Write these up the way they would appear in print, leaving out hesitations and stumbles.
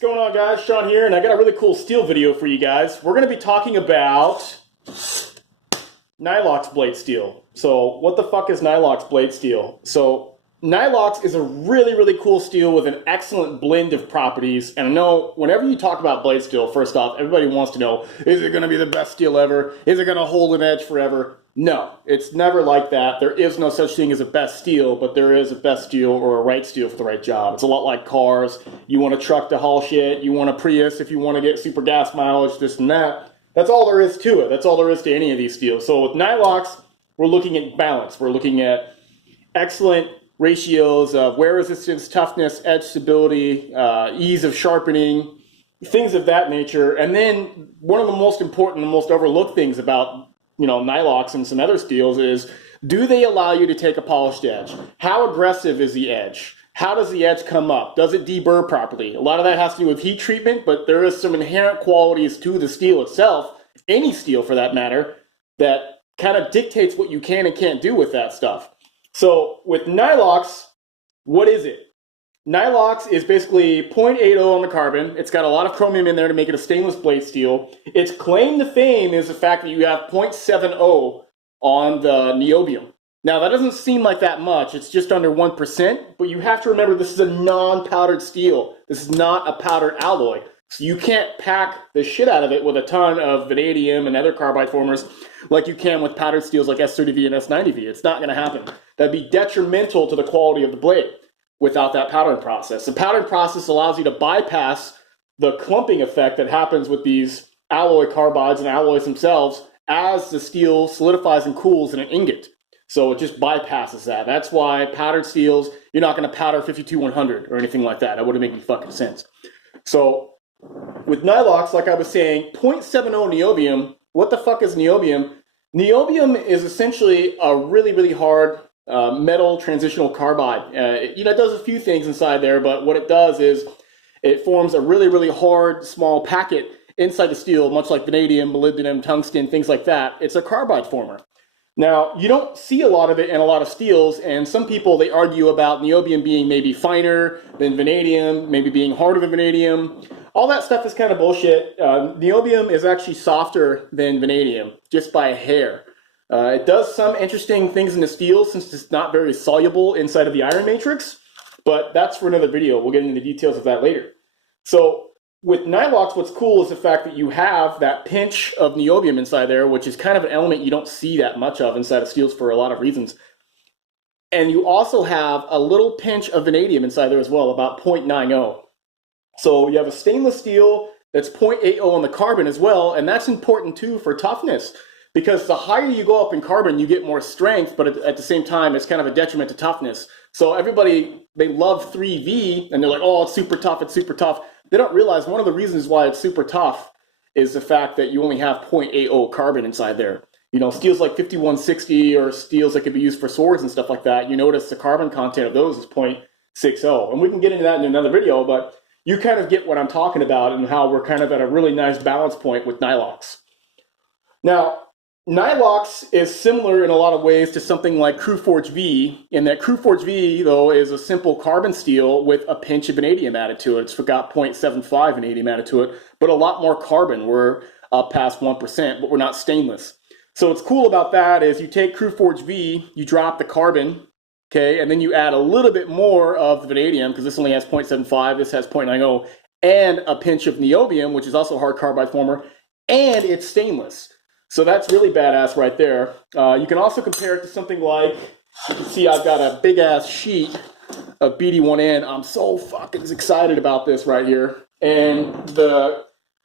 What's going on, guys? Sean here, and I got a really cool steel video for you guys. We're going to be talking about Niolox blade steel. So what the fuck is Niolox blade steel? So Niolox is a really cool steel with an excellent blend of properties. And I know whenever you talk about blade steel, first off, everybody wants to know, is it going to be the best steel ever? Is it going to hold an edge forever? No, it's never like that. There is no such thing as a best steel, but there is a best steel or a right steel for the right job. It's a lot like cars. You want a truck to haul shit. You want a Prius if you want to get super gas mileage, this and that. That's all there is to it. That's all there is to any of these steels. So with Niolox, we're looking at balance. We're looking at excellent ratios of wear resistance, toughness, edge stability, ease of sharpening, things of that nature. And then one of the most important and most overlooked things about Niolox and some other steels is, do they allow you to take a polished edge? How aggressive is the edge? How does the edge come up? Does it deburr properly? A lot of that has to do with heat treatment, but there is some inherent qualities to the steel itself, any steel for that matter, that kind of dictates what you can and can't do with that stuff. So with Niolox, what is it? Niolox is basically 0.80 on the carbon. It's got a lot of chromium in there to make it a stainless blade steel. Its claim to fame is the fact that you have 0.70 on the niobium. Now, that doesn't seem like that much. It's just under 1%, but you have to remember this is a non-powdered steel. This is not a powdered alloy. So you can't pack the shit out of it with a ton of vanadium and other carbide formers like you can with powdered steels like S30V and S90V. It's not going to happen. That'd be detrimental to the quality of the blade without that powdering process. The powdering process allows you to bypass the clumping effect that happens with these alloy carbides and alloys themselves as the steel solidifies and cools in an ingot. So it just bypasses that. That's why powdered steels, you're not going to powder 52-100 or anything like that. That wouldn't make any fucking sense. So with Niolox, like I was saying, 0.70 niobium. What the fuck is niobium? Niobium is essentially a really hard metal transitional carbide. It does a few things inside there, but what it does is it forms a really hard small packet inside the steel, much like vanadium, molybdenum, tungsten, things like that. It's a carbide former. Now, you don't see a lot of it in a lot of steels, and some people, they argue about niobium being maybe finer than vanadium, maybe being harder than vanadium. All that stuff is kind of bullshit. Niobium is actually softer than vanadium, just by a hair. It does some interesting things in the steel since it's not very soluble inside of the iron matrix, but that's for another video. We'll get into the details of that later. So with Niolox, what's cool is the fact that you have that pinch of niobium inside there, which is kind of an element you don't see that much of inside of steels for a lot of reasons. And you also have a little pinch of vanadium inside there as well, about 0.90. So you have a stainless steel that's 0.80 on the carbon as well, and that's important too for toughness. Because the higher you go up in carbon, you get more strength, but at the same time, it's kind of a detriment to toughness. So everybody, they love 3V, and they're like, oh, it's super tough, it's super tough. They don't realize one of the reasons why it's super tough is the fact that you only have 0.80 carbon inside there. Steels like 5160 or steels that could be used for swords and stuff like that, you notice the carbon content of those is 0.60. And we can get into that in another video, but you kind of get what I'm talking about and how we're kind of at a really nice balance point with Niolox. Now, Niolox is similar in a lot of ways to something like Cruforge V, in that Cruforge V, though, is a simple carbon steel with a pinch of vanadium added to it. It's got 0.75 vanadium added to it, but a lot more carbon. We're up past 1%, but we're not stainless. So what's cool about that is you take Cruforge V, you drop the carbon, okay, and then you add a little bit more of the vanadium, because this only has 0.75, this has 0.90, and a pinch of niobium, which is also a hard carbide former, and it's stainless. So that's really badass right there. You can also compare it to something like, you can see I've got a big ass sheet of BD1N. I'm so fucking excited about this right here. And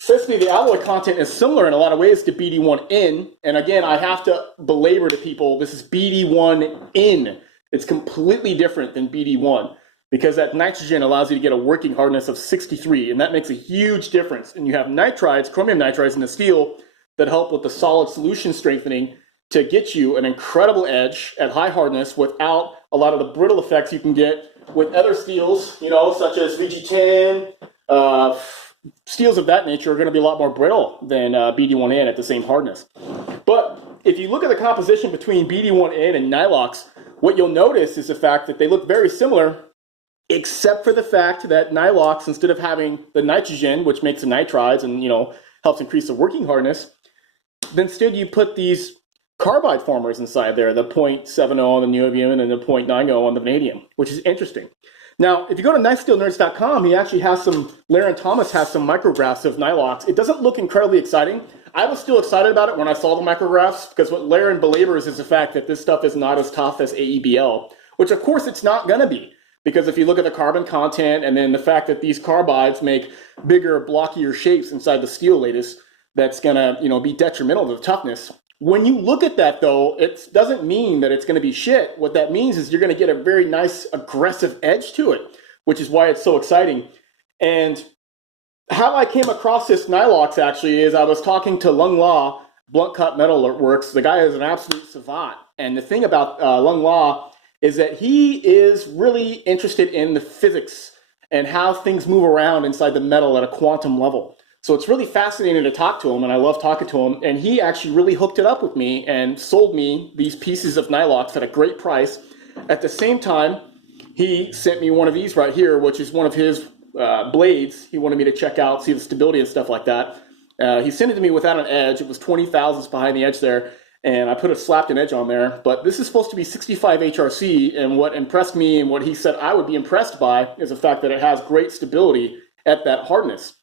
essentially the alloy content is similar in a lot of ways to BD1N. And again, I have to belabor to people, this is BD1N. It's completely different than BD1 because that nitrogen allows you to get a working hardness of 63, and that makes a huge difference. And you have nitrides, chromium nitrides in the steel that help with the solid solution strengthening to get you an incredible edge at high hardness without a lot of the brittle effects you can get with other steels, such as VG10. Steels of that nature are going to be a lot more brittle than BD1N at the same hardness. But if you look at the composition between BD1N and Niolox, what you'll notice is the fact that they look very similar except for the fact that Niolox, instead of having the nitrogen, which makes the nitrides and, you know, helps increase the working hardness, then instead you put these carbide formers inside there, the 0.70 on the niobium and the 0.90 on the vanadium, which is interesting. Now, if you go to knifesteelnerds.com, he actually has some, Laren Thomas has some micrographs of Niolox. It doesn't look incredibly exciting. I was still excited about it when I saw the micrographs, because what Laren belabors is the fact that this stuff is not as tough as AEBL, which of course it's not going to be. Because if you look at the carbon content and then the fact that these carbides make bigger, blockier shapes inside the steel lattice, that's going to, you know, be detrimental to the toughness. When you look at that, though, it doesn't mean that it's going to be shit. What that means is you're going to get a very nice, aggressive edge to it, which is why it's so exciting. And how I came across this Niolox, actually, is I was talking to Lung Law, Bluntcut Metal Works. The guy is an absolute savant. And the thing about Lung Law is that he is really interested in the physics and how things move around inside the metal at a quantum level. So it's really fascinating to talk to him, and I love talking to him. And he actually really hooked it up with me and sold me these pieces of Niolox at a great price. At the same time, he sent me one of these right here, which is one of his blades. He wanted me to check out, see the stability and stuff like that. He sent it to me without an edge. It was 20 thousandths behind the edge there, and I put a slapped an edge on there. But this is supposed to be 65 HRC, and what impressed me and what he said I would be impressed by is the fact that it has great stability at that hardness.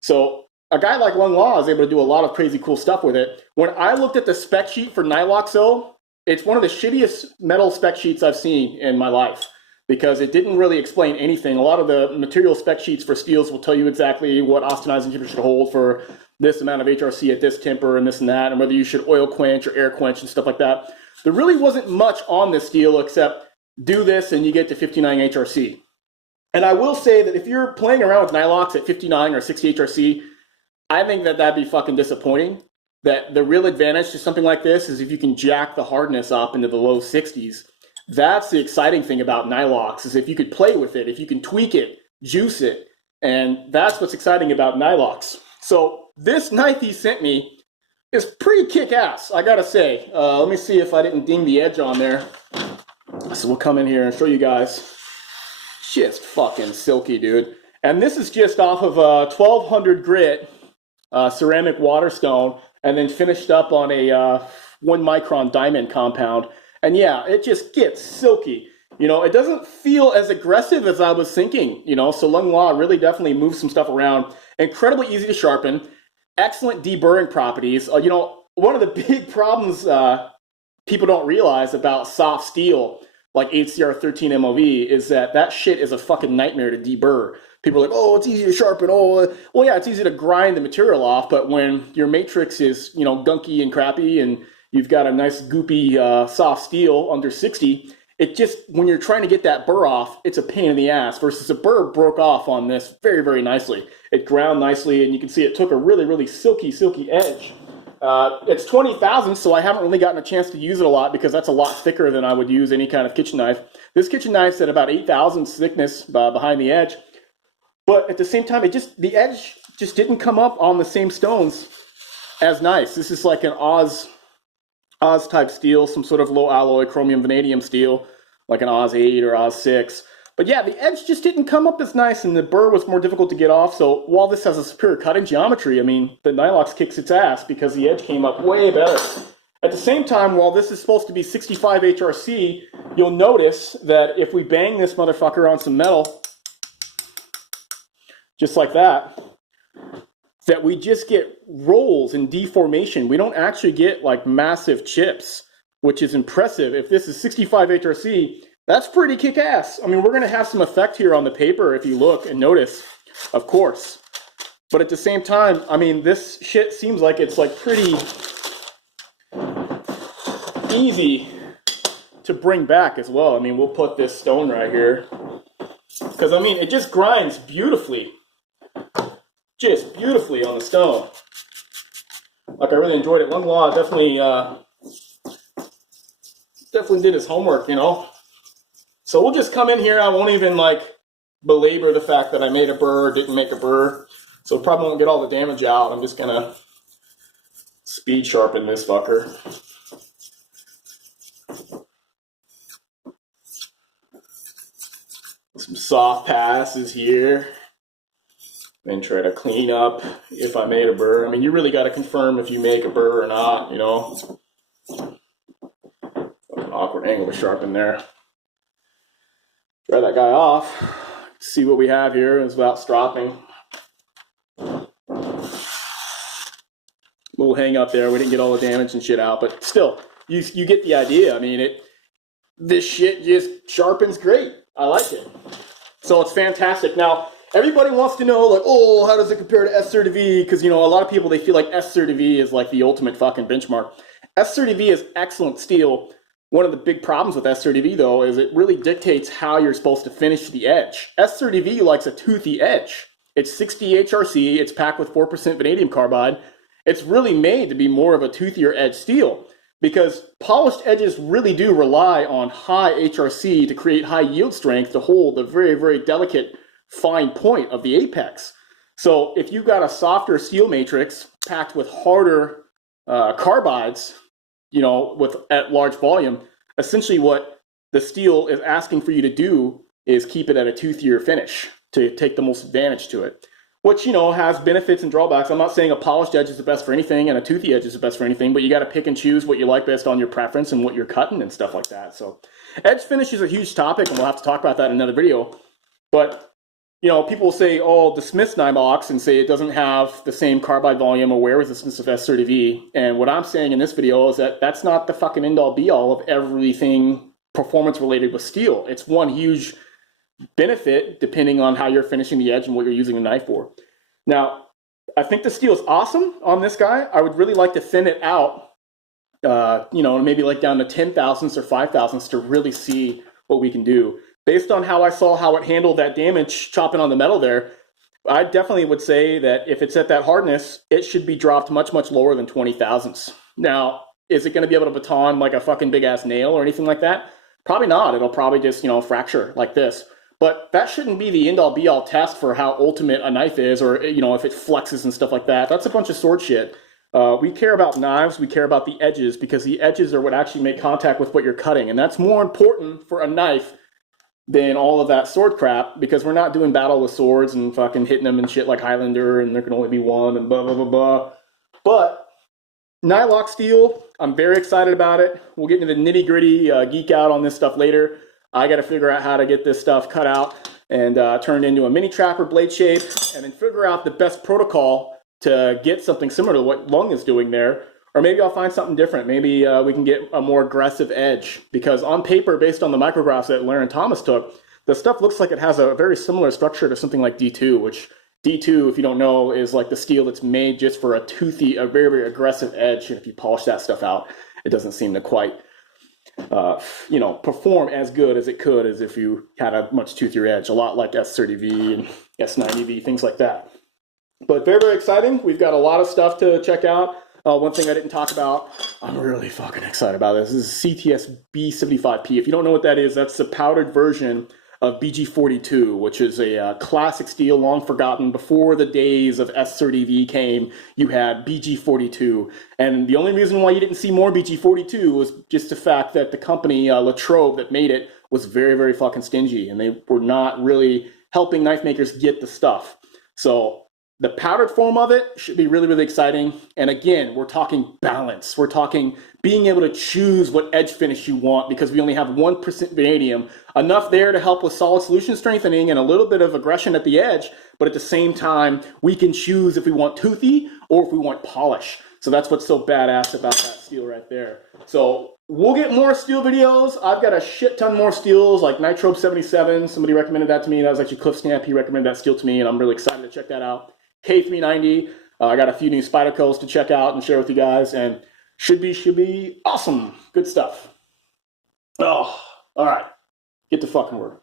So a guy like Lung Law is able to do a lot of crazy cool stuff with it. When I looked at the spec sheet for Niolox, though, it's one of the shittiest metal spec sheets I've seen in my life, because it didn't really explain anything. A lot of the material spec sheets for steels will tell you exactly what austenizing temperature should hold for this amount of HRC at this temper and this and that, and whether you should oil quench or air quench and stuff like that. There really wasn't much on this steel except do this and you get to 59 HRC. And I will say that if you're playing around with Niolox at 59 or 60 HRC, I think that that'd be fucking disappointing. That the real advantage to something like this is if you can jack the hardness up into the low 60s. That's the exciting thing about Niolox, is if you could play with it, if you can tweak it, juice it, and that's what's exciting about Niolox. So this knife he sent me is pretty kick-ass, I gotta say. Let me see if I didn't ding the edge on there. So we'll come in here and show you guys. Just fucking silky, dude. And this is just off of a 1200 grit ceramic waterstone, and then finished up on a 1 micron diamond compound. And yeah, it just gets silky. You know, it doesn't feel as aggressive as I was thinking, you know, so Lung Law really definitely moves some stuff around. Incredibly easy to sharpen, excellent deburring properties. You know, one of the big problems people don't realize about soft steel, like HCR 13 MOV, is that shit is a fucking nightmare to deburr. People are like, oh, it's easy to sharpen. Oh, well, yeah, it's easy to grind the material off, but when your matrix is, you know, gunky and crappy and you've got a nice goopy soft steel under 60, it just, when you're trying to get that burr off, it's a pain in the ass, versus the burr broke off on this very, very nicely. It ground nicely, and you can see it took a really, really silky, silky edge. It's 20 thousandths, so I haven't really gotten a chance to use it a lot because that's a lot thicker than I would use any kind of kitchen knife. This kitchen knife's at about 8 thousandths thickness behind the edge. But at the same time, the edge just didn't come up on the same stones as nice. This is like an Oz type steel, some sort of low alloy chromium vanadium steel, like an Oz 8 or Oz 6. But yeah, the edge just didn't come up as nice, and the burr was more difficult to get off. So while this has a superior cutting geometry, I mean, the Niolox kicks its ass because the edge came up way better. At the same time, while this is supposed to be 65 HRC, you'll notice that if we bang this motherfucker on some metal, just like that we just get rolls and deformation. We don't actually get like massive chips, which is impressive. If this is 65 HRC, that's pretty kick-ass. I mean, we're going to have some effect here on the paper if you look and notice, of course. But at the same time, I mean, this shit seems like it's like pretty easy to bring back as well. I mean, we'll put this stone right here, because I mean, it just grinds beautifully. Just beautifully on the stone. Like, I really enjoyed it. Lung Law definitely did his homework, you know. So we'll just come in here. I won't even like belabor the fact that I made a burr, didn't make a burr. So probably won't get all the damage out. I'm just gonna speed sharpen this fucker. Some soft passes here. And try to clean up if I made a burr. I mean, you really got to confirm if you make a burr or not, you know. An awkward angle to sharpen there. Dry that guy off. See what we have here is about stropping. Little hang up there. We didn't get all the damage and shit out, but still, you get the idea. I mean, this shit just sharpens great. I like it. So it's fantastic. Now, everybody wants to know, like, oh, how does it compare to S30V? Because, you know, a lot of people, they feel like S30V is like the ultimate fucking benchmark. S30V is excellent steel. One of the big problems with S30V, though, is it really dictates how you're supposed to finish the edge. S30V likes a toothy edge. It's 60 HRC. It's packed with 4% vanadium carbide. It's really made to be more of a toothier edge steel because polished edges really do rely on high HRC to create high yield strength to hold the very, very delicate fine point of the apex. So if you've got a softer steel matrix packed with harder carbides, you know, at large volume, essentially what the steel is asking for you to do is keep it at a toothier finish to take the most advantage to it, which, you know, has benefits and drawbacks. I'm not saying a polished edge is the best for anything and a toothy edge is the best for anything, but you got to pick and choose what you like based on your preference and what you're cutting and stuff like that. So edge finish is a huge topic, and we'll have to talk about that in another video. But you know, people will say, oh, dismiss Niolox and say it doesn't have the same carbide volume or wear resistance of S30V. And what I'm saying in this video is that that's not the fucking end-all be-all of everything performance-related with steel. It's one huge benefit depending on how you're finishing the edge and what you're using the knife for. Now, I think the steel is awesome on this guy. I would really like to thin it out, you know, maybe like down to 10,000ths or 5,000ths to really see what we can do. Based on how I saw how it handled that damage chopping on the metal there, I definitely would say that if it's at that hardness, it should be dropped much, much lower than 20,000ths. Now, is it going to be able to baton like a fucking big-ass nail or anything like that? Probably not. It'll probably just, you know, fracture like this. But that shouldn't be the end-all be-all test for how ultimate a knife is or, you know, if it flexes and stuff like that. That's a bunch of sword shit. We care about knives. We care about the edges because the edges are what actually make contact with what you're cutting. And that's more important for a knife than all of that sword crap, because we're not doing battle with swords and fucking hitting them and shit like Highlander and there can only be one and blah, blah, blah, blah. But Nighlok steel, I'm very excited about it. We'll get into the nitty gritty geek out on this stuff later. I got to figure out how to get this stuff cut out and turned into a mini trapper blade shape and then figure out the best protocol to get something similar to what Lung is doing there. Or maybe I'll find something different. Maybe we can get a more aggressive edge. Because on paper, based on the micrographs that Larry and Thomas took, the stuff looks like it has a very similar structure to something like D2, which D2, if you don't know, is like the steel that's made just for a toothy, a very, very aggressive edge. And if you polish that stuff out, it doesn't seem to quite, you know, perform as good as it could as if you had a much toothier edge. A lot like S30V and S90V, things like that. But very, very exciting. We've got a lot of stuff to check out. One thing I didn't talk about, I'm really fucking excited about this. This is CTS B75P. If you don't know what that is, that's the powdered version of BG42, which is a classic steel, long forgotten. Before the days of S30V came, you had BG42. And the only reason why you didn't see more BG42 was just the fact that the company, Latrobe, that made it, was very, very fucking stingy. And they were not really helping knife makers get the stuff. So the powdered form of it should be really, really exciting. And again, we're talking balance. We're talking being able to choose what edge finish you want because we only have 1% vanadium, enough there to help with solid solution strengthening and a little bit of aggression at the edge. But at the same time, we can choose if we want toothy or if we want polish. So that's what's so badass about that steel right there. So we'll get more steel videos. I've got a shit ton more steels like Nitrobe 77. Somebody recommended that to me. That was actually Cliff Stamp. He recommended that steel to me and I'm really excited to check that out. K390. I got a few new Spydercos to check out and share with you guys, and should be awesome. Good stuff. Oh, all right. Get to fucking work.